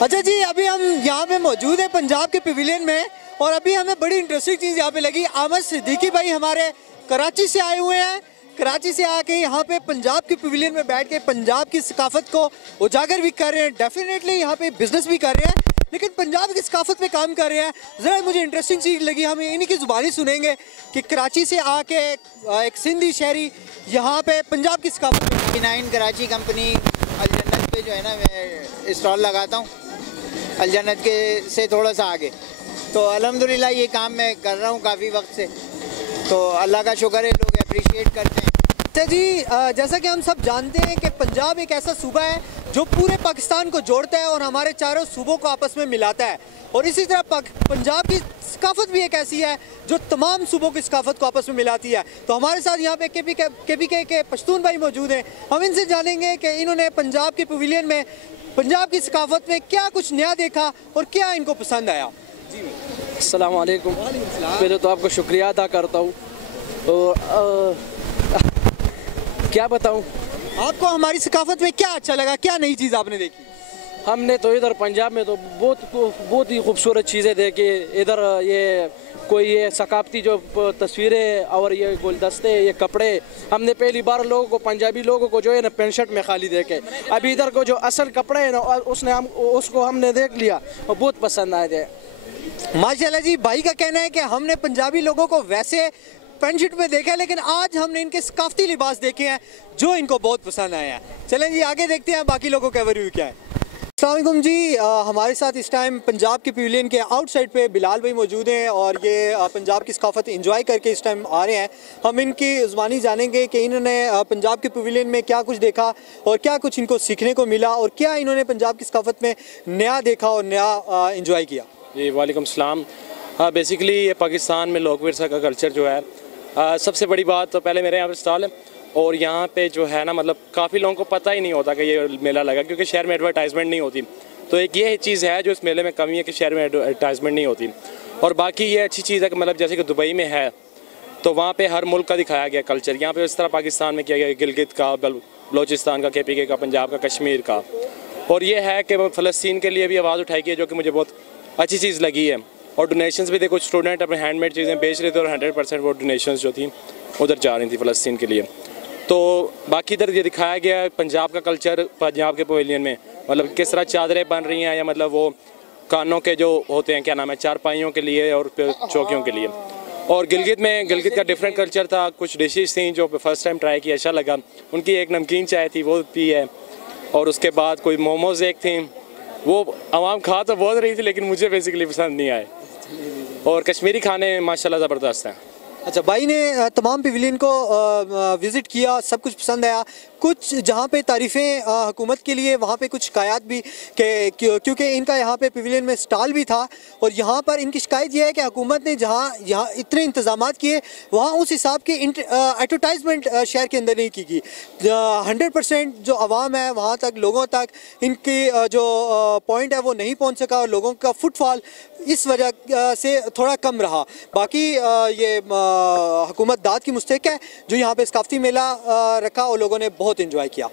अच्छा जी, अभी हम यहाँ पे मौजूद हैं पंजाब के पवेलियन में और अभी हमें बड़ी इंटरेस्टिंग चीज़ यहाँ पे लगी। अहमद सिद्दीकी भाई हमारे कराची से आए हुए हैं। कराची से आके यहाँ पे पंजाब के पवेलियन में बैठ के पंजाब की सकाफत को उजागर भी कर रहे हैं। डेफिनेटली यहाँ पे बिजनेस भी कर रहे हैं, लेकिन पंजाब की सकाफत पे काम कर रहे हैं। ज़रा मुझे इंटरेस्टिंग चीज़ लगी, हम इन्हीं की ज़ुबानी सुनेंगे कि कराची से आके एक सिंधी शहरी यहाँ पे पंजाब की सकाफत 9 कराची कंपनी अलजन्नत पे जो है ना मैं स्टॉल लगाता हूँ, अलजन्नत के से थोड़ा सा आगे। तो अल्हम्दुलिल्लाह ये काम मैं कर रहा हूँ काफ़ी वक्त से, तो अल्लाह का शुक्र है, लोग अप्रिशिएट करते हैं। अच्छा जी, जैसा कि हम सब जानते हैं कि पंजाब एक ऐसा सूबा है जो पूरे पाकिस्तान को जोड़ता है और हमारे चारों सूबों को आपस में मिलाता है, और इसी तरह पंजाब की सकाफत भी एक ऐसी है जो तमाम सूबों की सकाफत को आपस में मिलाती है। तो हमारे साथ यहाँ पे केपीके के पश्तून भाई मौजूद हैं। हम इनसे जानेंगे कि इन्होंने पंजाब के पवेलियन में पंजाब की सकाफत में क्या कुछ नया देखा और क्या इनको पसंद आया। जी अस्सलाम वालेकुम। पहले तो आपको शुक्रिया अदा करता हूँ। क्या बताऊँ आपको हमारी सकाफत में क्या अच्छा लगा, क्या नई चीज़ आपने देखी? हमने तो इधर पंजाब में तो बहुत ही खूबसूरत चीज़ें देखी। इधर ये कोई ये सकाफती जो तस्वीरें और ये गुलदस्ते, ये कपड़े, हमने पहली बार लोगों को, पंजाबी लोगों को जो है ना पेंट शर्ट में खाली देखे। अभी इधर को जो असल कपड़े है ना उसको हमने देख लिया और बहुत पसंद आए थे। माशाल्लाह जी, भाई का कहना है कि हमने पंजाबी लोगों को वैसे पेंट शर्ट में देखा है, लेकिन आज हमने इनके सकाफती लिबास देखे हैं जो इनको बहुत पसंद आए हैं। चलें जी आगे देखते हैं बाकी लोगों का रिव्यू क्या है। अस्सलाम वालेकुम जी, हमारे साथ इस टाइम पंजाब के पवेलियन के आउटसाइड पे बिलाल भाई मौजूद हैं और ये पंजाब की सकाफत एंजॉय करके इस टाइम आ रहे हैं। हम इनकी ज़ुबानी जानेंगे कि इन्होंने पंजाब के पवेलियन में क्या कुछ देखा और क्या कुछ इनको सीखने को मिला और क्या इन्होंने पंजाब की सकाफत में नया देखा और नया इंजॉय किया। जी वालेकुम सलाम। हाँ, बेसिकली ये पाकिस्तान में लोक विरसा का कल्चर जो है, सबसे बड़ी बात तो पहले मेरे यहाँ पे स्टॉल है और यहाँ पे जो है ना, मतलब काफ़ी लोगों को पता ही नहीं होता कि ये मेला लगा, क्योंकि शहर में एडवर्टाइजमेंट नहीं होती। तो एक ये चीज़ है जो इस मेले में कमी है कि शहर में एडवर्टाइजमेंट नहीं होती। और बाकी ये अच्छी चीज़ है कि मतलब जैसे कि दुबई में है तो वहाँ पे हर मुल्क का दिखाया गया कल्चर। यहाँ पे इस तरह पाकिस्तान में किया गया, गिलगित का, बलोचिस्तान का, केपीके का, पंजाब का, कश्मीर का। और ये है कि फ़लस्तीन के लिए भी आवाज़ उठाई गई है, जो कि मुझे बहुत अच्छी चीज़ लगी है। और डोनेशंस भी देखो, स्टूडेंट अपने हैंडमेड चीज़ें बेच रहे थे और 100% वो डोनेशंस जो थी उधर जा रही थी फ़लस्तीन के लिए। तो बाकी इधर ये दिखाया गया है पंजाब का कल्चर पंजाब के पवेलियन में, मतलब किस तरह चादरें बन रही हैं, या मतलब वो कानों के जो होते हैं, क्या नाम है, चारपाइयों के लिए और चौकियों के लिए। और गिलगित का डिफरेंट कल्चर था। कुछ डिशेज़ थी जो फर्स्ट टाइम ट्राई की, अच्छा लगा। उनकी एक नमकीन चाय थी, वो पी है। और उसके बाद कोई मोमोज़ एक थी, वो आवाम खा तो बहुत रही थी लेकिन मुझे बेसिकली पसंद नहीं आए। और कश्मीरी खाने माशाल्लाह ज़बरदस्त हैं। अच्छा, भाई ने तमाम पवेलियन को विज़िट किया, सब कुछ पसंद आया। कुछ जहाँ पे तारीफ़ें हुकूमत के लिए, वहाँ पे कुछ शिकायत भी कि क्योंकि इनका यहाँ पे पवेलियन में स्टॉल भी था और यहाँ पर इनकी शिकायत यह है कि हुकूमत ने जहाँ यहाँ इतने इंतज़ामात किए वहाँ उस हिसाब की एडवर्टाइजमेंट शहर के अंदर नहीं की गई। 100% जो आवाम है वहाँ तक, लोगों तक इनकी जो पॉइंट है वो नहीं पहुँच सका और लोगों का फुटफॉल इस वजह से थोड़ा कम रहा। बाकी ये हुकूमत दाद की मुस्तहिक है जो यहाँ पे सकाफती मेला रखा और लोगों ने बहुत एंजॉय किया।